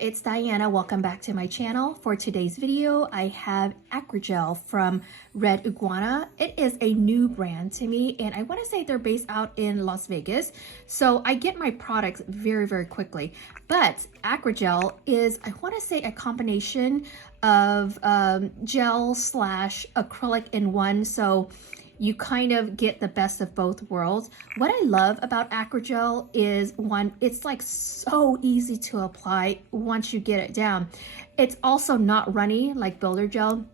it's Diana. Welcome back to my channel. For today's video, I have Acrygel from 𝓟𝓻𝓸. It is a new brand to me, and I want to say they're based out in Las Vegas. So I get my products very quickly. But Acrygel is, I want to say, a combination of gel slash acrylic in one. So you kind of get the best of both worlds. What I love about Acrygel is, one, it's like so easy to apply once you get it down. It's also not runny like Builder Gel.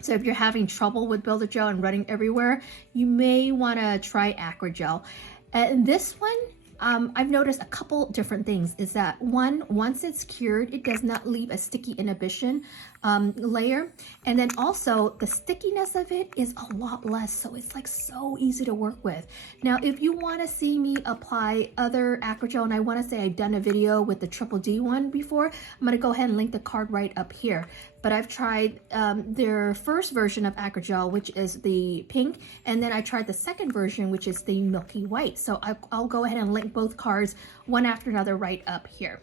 So if you're having trouble with Builder Gel and running everywhere, you may want to try Acrygel. And this one, I've noticed a couple different things. Is that one, once it's cured, it does not leave a sticky inhibition layer. And then also the stickiness of it is a lot less. So it's like so easy to work with. Now, if you want to see me apply other Acrygel, and I want to say I've done a video with the 𝓟𝓻𝓸 one before, I'm going to go ahead and link the card right up here. But I've tried their first version of Acrygel, which is the pink, and then I tried the second version, which is the milky white. So I'll go ahead and link both cards one after another right up here.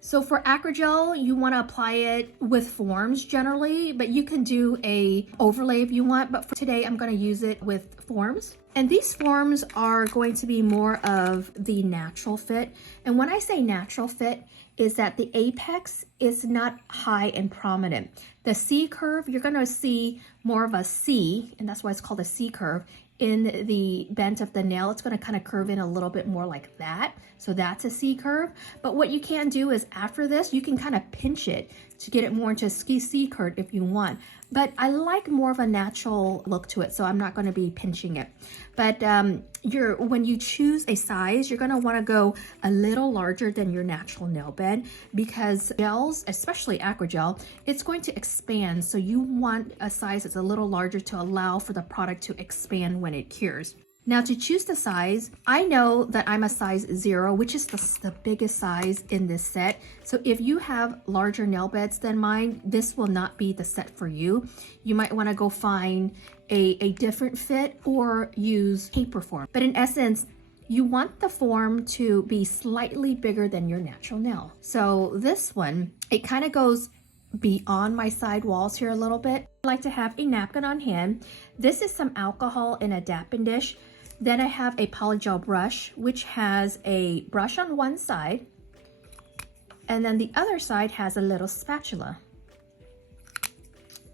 So for Acrygel, you want to apply it with forms generally, but you can do a overlay if you want. But for today, I'm going to use it with forms. And these forms are going to be more of the natural fit. And when I say natural fit, is that the apex is not high and prominent. The C curve, you're going to see more of a C, and that's why it's called a C curve. In the bent of the nail, it's going to kind of curve in a little bit more like that. So that's a C curve. But what you can do is after this, you can kind of pinch it to get it more into a C curve if you want. But I like more of a natural look to it, so I'm not going to be pinching it. But when you choose a size, you're going to want to go a little larger than your natural nail bed, because gels, especially Acrygel, it's going to expand. So you want a size that's a little larger to allow for the product to expand when it cures. Now, to choose the size, I know that I'm a size 0, which is the biggest size in this set. So if you have larger nail beds than mine, this will not be the set for you. You might want to go find a different fit or use taper form. But in essence, you want the form to be slightly bigger than your natural nail. So this one, it kind of goes beyond my side walls here a little bit. I like to have a napkin on hand. This is some alcohol in a dapping dish. Then I have a Polygel brush, which has a brush on one side, and then the other side has a little spatula.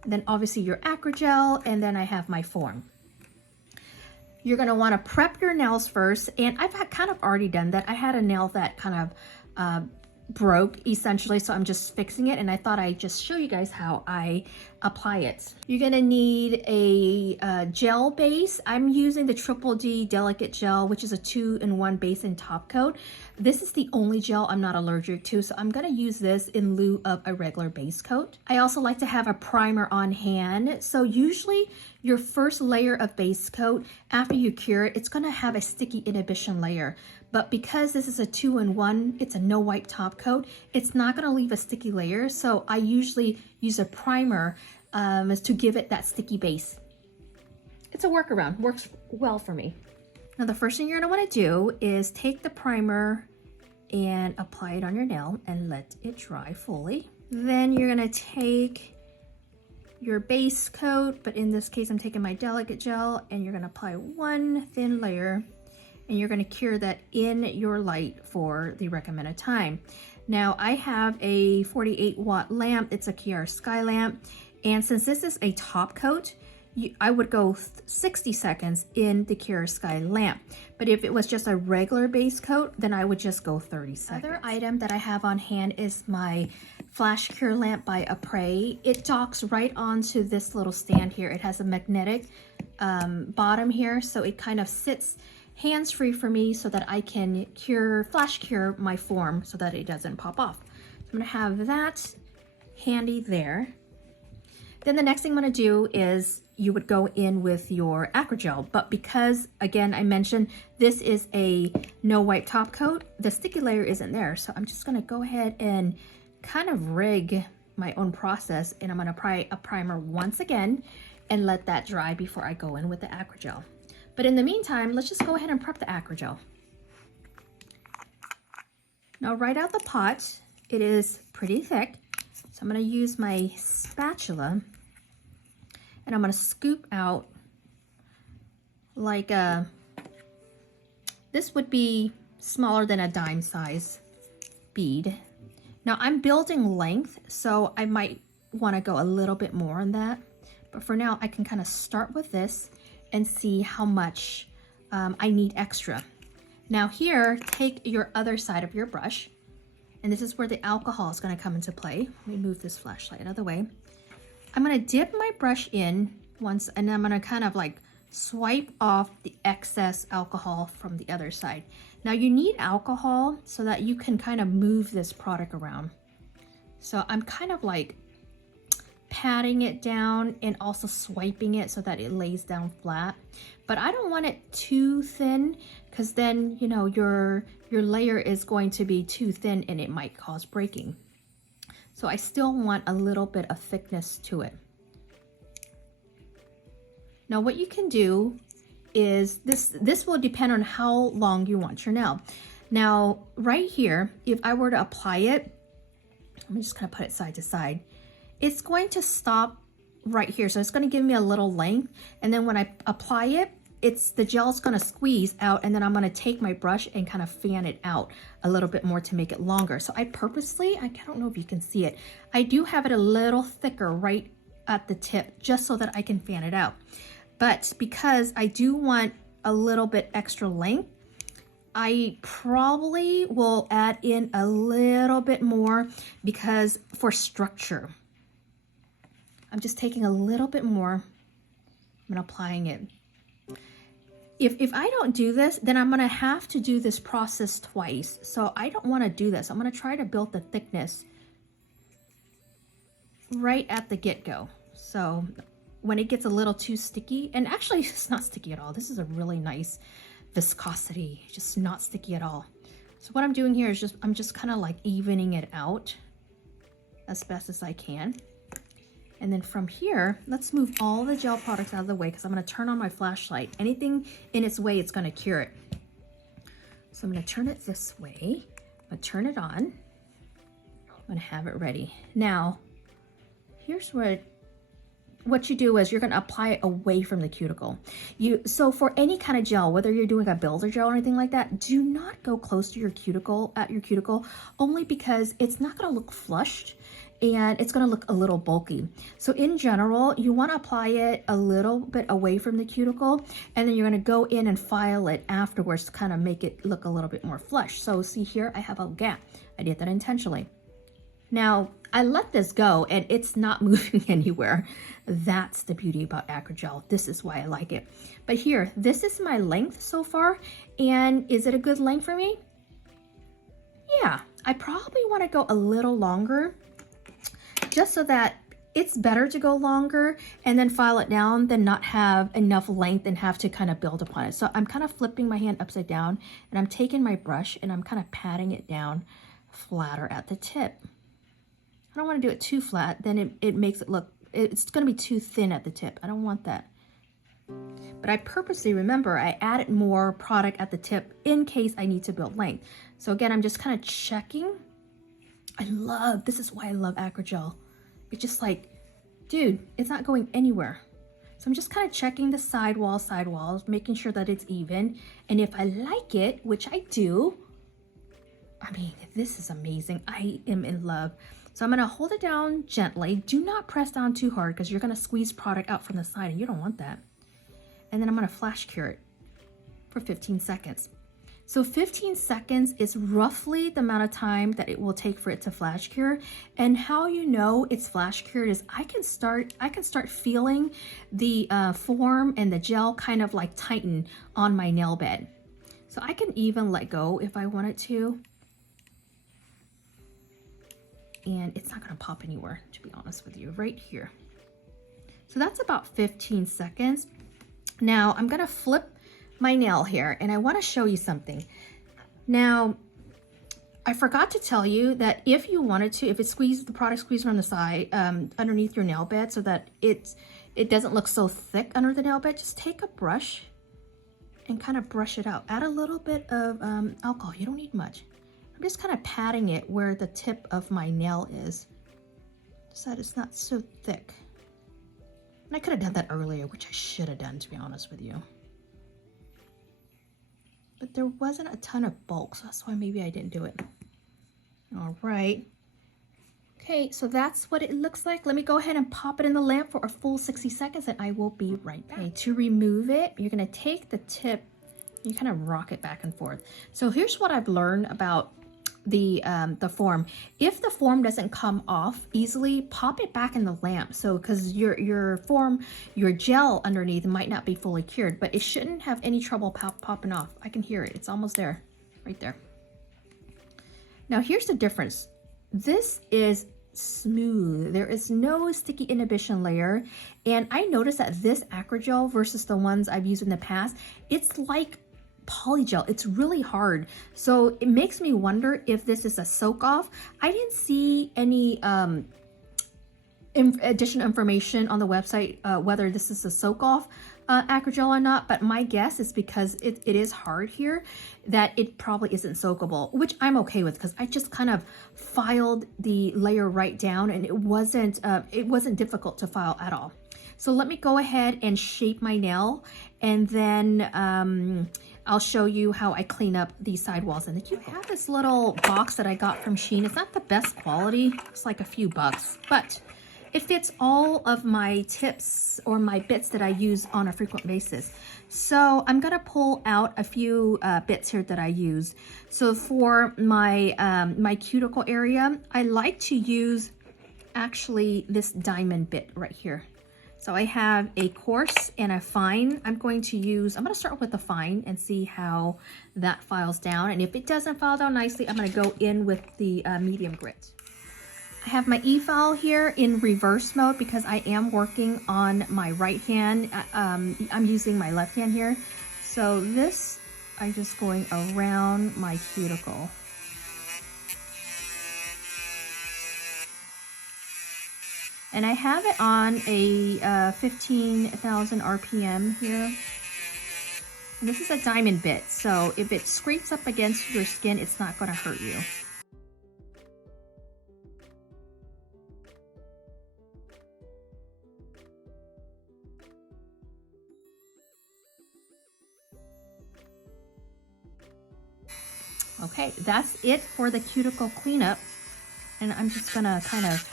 Then obviously your Acrygel, and then I have my form. You're gonna wanna prep your nails first, and I've kind of already done that. I had a nail that kind of broke essentially, so I'm just fixing it, and I thought I'd just show you guys how I apply it. You're gonna need a gel base. I'm using the 𝓟𝓻𝓸 Delicate Gel, which is a 2-in-1 base and top coat. This is the only gel I'm not allergic to, so I'm gonna use this in lieu of a regular base coat. I also like to have a primer on hand. So usually your first layer of base coat, after you cure it, it's gonna have a sticky inhibition layer. But because this is a 2-in-1, it's a no wipe top coat, it's not gonna leave a sticky layer. So I usually use a primer to give it that sticky base. It's a workaround, works well for me. Now the first thing you're gonna wanna do is take the primer and apply it on your nail and let it dry fully. Then you're gonna take your base coat, but in this case I'm taking my Delicate Gel, and you're gonna apply one thin layer, and you're gonna cure that in your light for the recommended time. Now I have a 48-watt lamp. It's a Kiara Sky lamp. And since this is a top coat, I would go 60 seconds in the Kiara Sky lamp. But if it was just a regular base coat, then I would just go 30 seconds. Another item that I have on hand is my Flash Cure lamp by Apres. It docks right onto this little stand here. It has a magnetic bottom here, so it kind of sits hands-free for me so that I can flash cure my form so that it doesn't pop off. So I'm gonna have that handy there. Then the next thing I'm gonna do is you would go in with your Acrygel, but because, again, I mentioned this is a no wipe top coat, the sticky layer isn't there. So I'm just gonna go ahead and kind of rig my own process, and I'm gonna apply a primer once again and let that dry before I go in with the Acrygel. But in the meantime, let's just go ahead and prep the Acrygel. Now right out the pot, It is pretty thick. So I'm going to use my spatula and I'm going to scoop out like this would be smaller than a dime size bead. Now I'm building length, so I might want to go a little bit more on that. But for now, I can kind of start with this and see how much I need extra. Now here, take your other side of your brush, and this is where the alcohol is going to come into play. Let me move this flashlight out of the way. I'm going to dip my brush in once, and then I'm going to kind of like swipe off the excess alcohol from the other side. Now you need alcohol so that you can kind of move this product around. So I'm kind of like patting it down and also swiping it so that it lays down flat. But I don't want it too thin, because then, you know, your layer is going to be too thin and it might cause breaking. So I still want a little bit of thickness to it. Now what you can do is this will depend on how long you want your nail. Now right here, if I were to apply it, I'm just gonna put it side to side, it's going to stop right here. So it's going to give me a little length, and then when I apply it, the gel's going to squeeze out, and then I'm going to take my brush and kind of fan it out a little bit more to make it longer. So I purposely, I don't know if you can see it, I do have it a little thicker right at the tip just so that I can fan it out. But because I do want a little bit extra length, I probably will add in a little bit more, because for structure, I'm just taking a little bit more and applying it. If I don't do this, then I'm gonna have to do this process twice. So I don't wanna do this. I'm gonna try to build the thickness right at the get-go. So when it gets a little too sticky, and actually it's not sticky at all. This is a really nice viscosity, just not sticky at all. So what I'm doing here is I'm just kind of like evening it out as best as I can. And then from here, let's move all the gel products out of the way, because I'm going to turn on my flashlight. Anything in its way, it's going to cure it. So I'm going to turn it this way. I'm going to turn it on. I'm going to have it ready. Now, here's what you do is you're going to apply it away from the cuticle. So for any kind of gel, whether you're doing a builder gel or anything like that, do not go close to your cuticle, only because it's not going to look flushed and it's going to look a little bulky. So in general, you want to apply it a little bit away from the cuticle, and then you're going to go in and file it afterwards to kind of make it look a little bit more flush. So see here, I have a gap. I did that intentionally. Now, I let this go and it's not moving anywhere. That's the beauty about Acrygel. This is why I like it. But here, this is my length so far. And is it a good length for me? Yeah, I probably want to go a little longer, just so that it's better to go longer and then file it down than not have enough length and have to kind of build upon it. So I'm kind of flipping my hand upside down, and I'm taking my brush and I'm kind of patting it down flatter at the tip. I don't want to do it too flat, then it makes it look, it's going to be too thin at the tip. I don't want that. But I purposely, remember, I added more product at the tip in case I need to build length. So again, I'm just kind of checking. This is why I love Acrygel. It's just like, dude, it's not going anywhere. So I'm just kind of checking the sidewalls, making sure that it's even. And if I like it, which I do, I mean, this is amazing. I am in love. So I'm going to hold it down gently. Do not press down too hard, because you're going to squeeze product out from the side and you don't want that. And then I'm going to flash cure it for 15 seconds. So 15 seconds is roughly the amount of time that it will take for it to flash cure. And how you know it's flash cured is I can start feeling the form and the gel kind of like tighten on my nail bed. So I can even let go if I wanted to. And it's not gonna pop anywhere, to be honest with you, right here. So that's about 15 seconds. Now I'm gonna flip my nail here, and I wanna show you something. Now, I forgot to tell you that if you wanted to, if the product squeezed on the side, underneath your nail bed, so that it doesn't look so thick under the nail bed, just take a brush and kind of brush it out. Add a little bit of alcohol, you don't need much. just kind of patting it where the tip of my nail is, so that it's not so thick. And I could have done that earlier, which I should have done, to be honest with you. But there wasn't a ton of bulk, so that's why maybe I didn't do it. All right. Okay, so that's what it looks like. Let me go ahead and pop it in the lamp for a full 60 seconds and I will be right back. Okay, to remove it, you're gonna take the tip, you kind of rock it back and forth. So here's what I've learned about the foam. If the foam doesn't come off easily, pop it back in the lamp. So because your foam, your gel underneath might not be fully cured, but it shouldn't have any trouble popping off. I can hear it, it's almost there, right there. Now here's the difference. This is smooth. There is no sticky inhibition layer. And I noticed that this Acrygel versus the ones I've used in the past, it's like Polygel. It's really hard. So it makes me wonder if this is a soak off. I didn't see any additional information on the website whether this is a soak off Acrygel or not, but my guess is because it is hard here that it probably isn't soakable, which I'm okay with because I just kind of filed the layer right down and it wasn't difficult to file at all. So let me go ahead and shape my nail, and then I'll show you how I clean up these sidewalls. And you have this little box that I got from Shein. It's not the best quality, it's like a few bucks, but it fits all of my tips or my bits that I use on a frequent basis. So I'm gonna pull out a few bits here that I use. So for my, my cuticle area, I like to use actually this diamond bit right here. So I have a coarse and a fine. I'm gonna start with the fine and see how that files down. And if it doesn't file down nicely, I'm gonna go in with the medium grit. I have my e-file here in reverse mode because I am working on my right hand. I'm using my left hand here. So this, I'm just going around my cuticle. And I have it on a 15,000 RPM here. And this is a diamond bit, so if it scrapes up against your skin, it's not gonna hurt you. Okay, that's it for the cuticle cleanup. And I'm just gonna kind of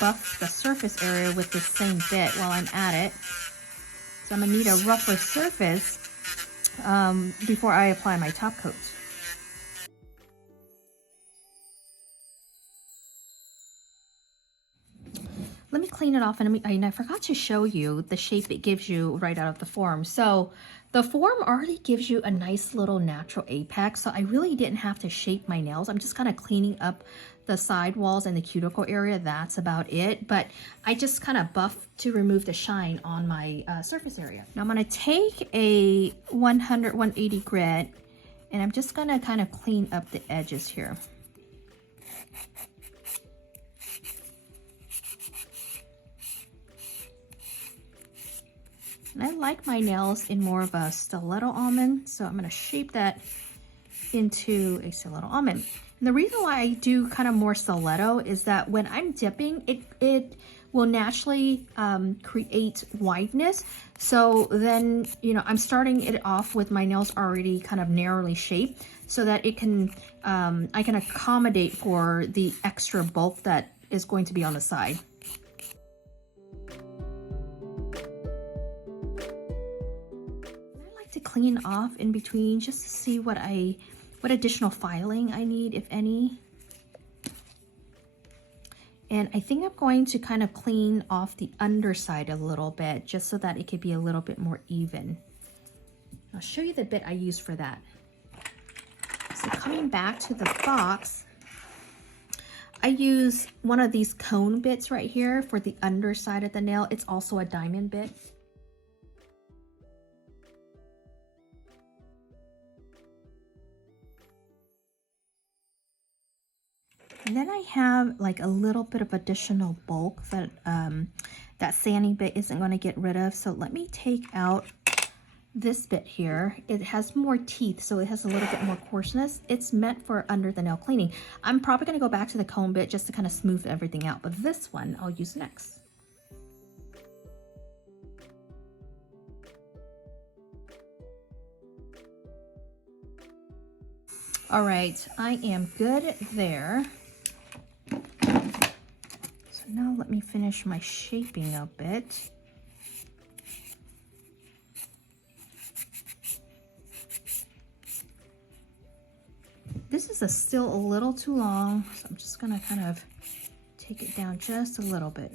buff the surface area with this same bit while I'm at it. So I'm gonna need a rougher surface before I apply my top coat. Let me clean it off, and I forgot to show you the shape it gives you right out of the form. So the form already gives you a nice little natural apex, so I really didn't have to shape my nails. I'm just kind of cleaning up the side walls and the cuticle area. That's about it, but I just kind of buff to remove the shine on my surface area. Now I'm going to take a 100-180 grit, and I'm just going to kind of clean up the edges here. And I like my nails in more of a stiletto almond, so I'm going to shape that into a stiletto almond. And the reason why I do kind of more stiletto is that when I'm dipping, it will naturally create wideness. So then, you know, I'm starting it off with my nails already kind of narrowly shaped so that it can, I can accommodate for the extra bulk that is going to be on the side. To clean off in between just to see what additional filing I need, if any. And I think I'm going to kind of clean off the underside a little bit just so that it could be a little bit more even. I'll show you the bit I use for that. So coming back to the box, I use one of these cone bits right here for the underside of the nail. It's also a diamond bit. And then I have like a little bit of additional bulk that that sanding bit isn't going to get rid of. So let me take out this bit here, it has more teeth, so it has a little bit more coarseness. It's meant for under the nail cleaning. I'm probably going to go back to the comb bit just to kind of smooth everything out, but this one I'll use next. All right, I am good there. So now let me finish my shaping a bit. This is still a little too long, so I'm just gonna kind of take it down just a little bit.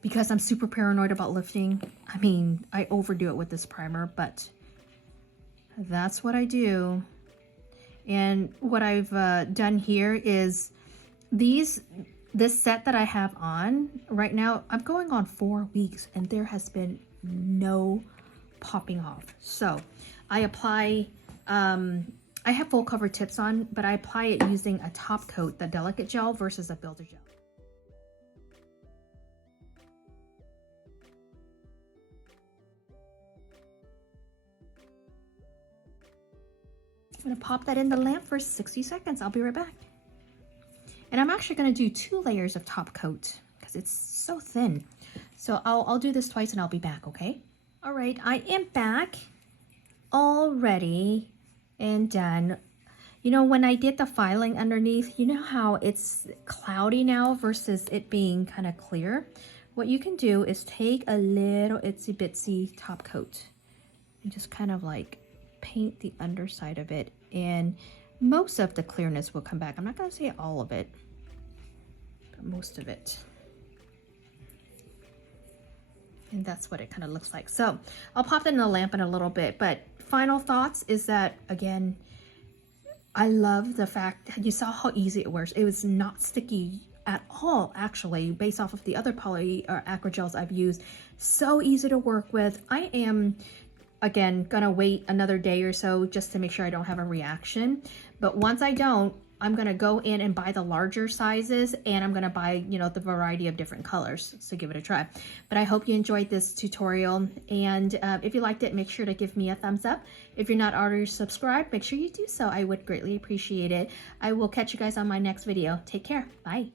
Because I'm super paranoid about lifting, I mean, I overdo it with this primer, but that's what I do. And what I've done here is this set that I have on right now, I'm going on 4 weeks and there has been no popping off. So I apply, I have full cover tips on, but I apply it using a top coat, the delicate gel versus a builder gel. I'm gonna pop that in the lamp for 60 seconds. I'll be right back. And I'm actually gonna do 2 layers of top coat because it's so thin. So I'll do this twice and I'll be back, okay? All right, I am back, all ready and done. You know, when I did the filing underneath, you know how it's cloudy now versus it being kind of clear? What you can do is take a little itsy bitsy top coat and just kind of like paint the underside of it, and most of the clearness will come back. I'm not going to say all of it, but most of it. And that's what it kind of looks like. So I'll pop that in the lamp in a little bit, but final thoughts is that, again, I love the fact you saw how easy it wears. It was not sticky at all, actually, based off of the other poly or Acrygels I've used. So easy to work with. I am, again, gonna wait another day or so just to make sure I don't have a reaction. But once I don't, I'm gonna go in and buy the larger sizes, and I'm gonna buy, you know, the variety of different colors to give it a try. But I hope you enjoyed this tutorial, and if you liked it, make sure to give me a thumbs up. If you're not already subscribed, make sure you do so. I would greatly appreciate it. I will catch you guys on my next video. Take care. Bye.